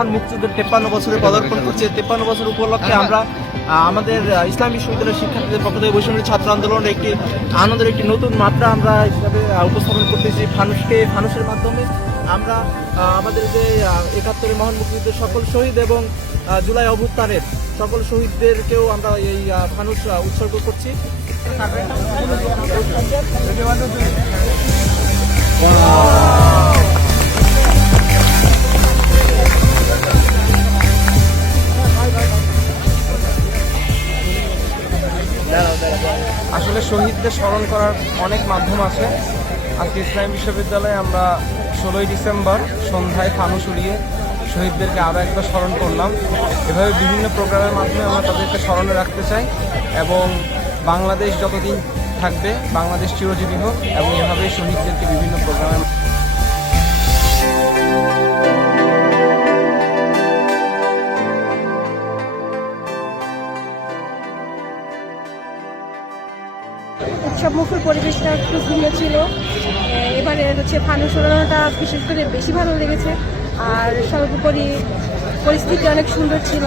মহান মুক্তিযুদ্ধের 53 বছরে পদার্পণ করছে। 53 বছর উপলক্ষে আমরা আমাদের ইসলাম বিশ্ববিদ্যালয়ের শিক্ষার্থীদের পক্ষ থেকে বৈষম্য ছাত্র আন্দোলনের একটি আনন্দের একটি নতুন মাত্রা আমরা হিসাবে উপস্থাপন করতেছি। ফানুসের মাধ্যমে আমরা আমাদের যে 71 মহান মুক্তিযুদ্ধের সকল শহীদ এবং জুলাই অভ্যুত্থানের সকল শহীদদেরকেও আমরা এই ফানুস উৎসর্গ করছি। আসলে শহীদদের স্মরণ করার অনেক মাধ্যম আছে। আজকে ইসলামী বিশ্ববিদ্যালয়ে আমরা 16ই ডিসেম্বর সন্ধ্যায় ফানুস উড়িয়ে শহীদদেরকে আরও একবার স্মরণ করলাম। এভাবে বিভিন্ন প্রোগ্রামের মাধ্যমে আমরা তাদেরকে স্মরণে রাখতে চাই এবং বাংলাদেশ যতদিন থাকবে বাংলাদেশ চিরজীবী হোক, এবং এভাবে শহীদদেরকে বিভিন্ন প্রোগ্রামের উৎসব মুখর পরিবেশটা একটু ভিন্ন ছিল। এবারে হচ্ছে ফানুস উড়ানোটা বিশেষ করে বেশি ভালো লেগেছে, আর সর্বোপরি পরিস্থিতি অনেক সুন্দর ছিল।